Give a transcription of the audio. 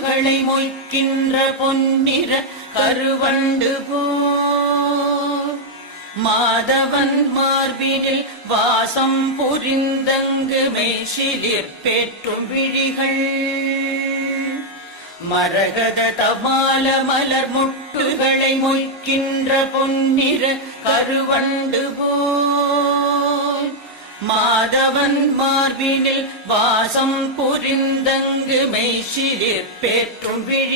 முட்டுகளை மொய்க்கின்ற பொன்னிற கருவண்டு போல் மாதவன் மார்பினில் வாசம் புரிந்தங்கு மெய்சிலிற் பேற்றும் விழிகள் மரகத தமால மலர் முட்டுகளை மொய்க்கின்ற பொன்னிற கருவண்டு போல் மாதவன் மார்பினில் வாசம் புரிந்தங்கு மெய்சிலிற் பேற்றும் விழிகள்